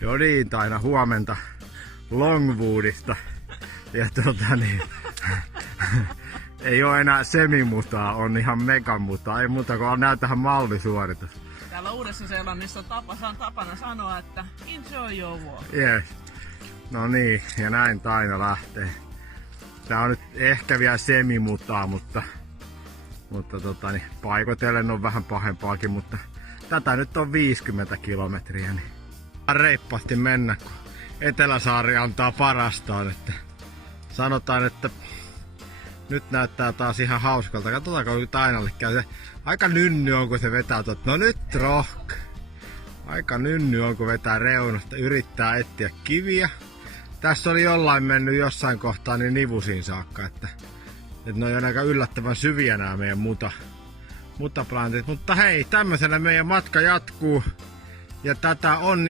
Jo niin, Taina, huomenta Longwoodista. Ja ei oo enää semimutaa, on ihan megamutaa. Ei muuta kuin näytähän mallisuoritus. Täällä Uudessa-Seelannissa on tapana sanoa, että enjoy your walk. Yes. No niin, ja näin Taina lähtee. Tää on nyt ehkä vielä semimutaa, mutta paikotellen on vähän pahempaakin, mutta tätä nyt on 50 kilometriä, niin reippaasti mennä, kun Eteläsaari antaa parastaan, että sanotaan, että nyt näyttää taas ihan hauskalta. Katsotaanko kun Tainalle käy se. Aika nynny on kun se vetää no nyt rohk. Aika nynny on kun vetää reunasta, yrittää etsiä kiviä. Tässä oli jollain mennyt jossain kohtaa niin nivusiin saakka, että ne on aika yllättävän syviä nämä meidän mutaplantit. Mutta hei, tämmöisenä meidän matka jatkuu. Ja tätä on